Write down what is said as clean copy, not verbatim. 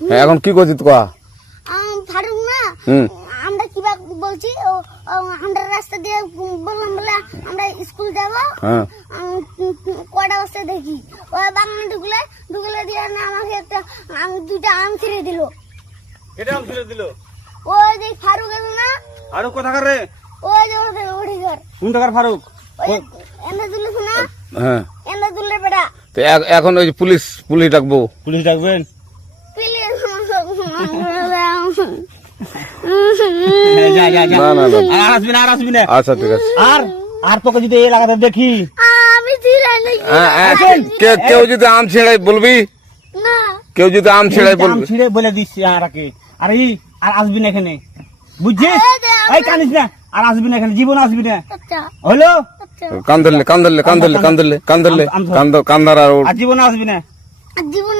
হ্যাঁ এখন কি করছিস কয়া? ফারুক না আমরা কিবা বলছি আমরা রাস্তা দিয়ে বললাম বলে আমরা স্কুল যাব। হ্যাঁ কটা বসে দেখি ওই বাগানে ঢুকলে দিয়ে না আমাকে একটা দুইটা আম ছিঁড়ে দিল। এটা আম ছিঁড়ে দিল? ওই যে ফারুক এলো না, ফারুক কোথাকার রে? ওই যে ওদের ওড়ি ঘর কোন টাকার ফারুক? ওই এনে দিল না, হ্যাঁ এনে দিলে বেটা তো এখন ওই যে পুলিশ ডাকবো। পুলিশ ডাকবেন? যা যা যা, না না না আর আসবি না, আর আসবি না। আচ্ছা ঠিক আছে। আর আর তোকে যদি এই লাগাতে দেখি, আমি ছিঁড়াই নাকি কেউ যদি আম ছেড়াই বলবি, না কেউ যদি আম ছেড়াই আম বলবি। ছিঁড়ে বলে দিচ্ছি আরাকে, আর এই আর আসবি না এখানে, বুঝছিস? এই কানিস না, আর আসবি না এখানে, জীবন আসবি না, আচ্ছা হলো? আচ্ছা কান ধরলে আম ধর। কান্দার আর আর জীবন আসবি না। জীবন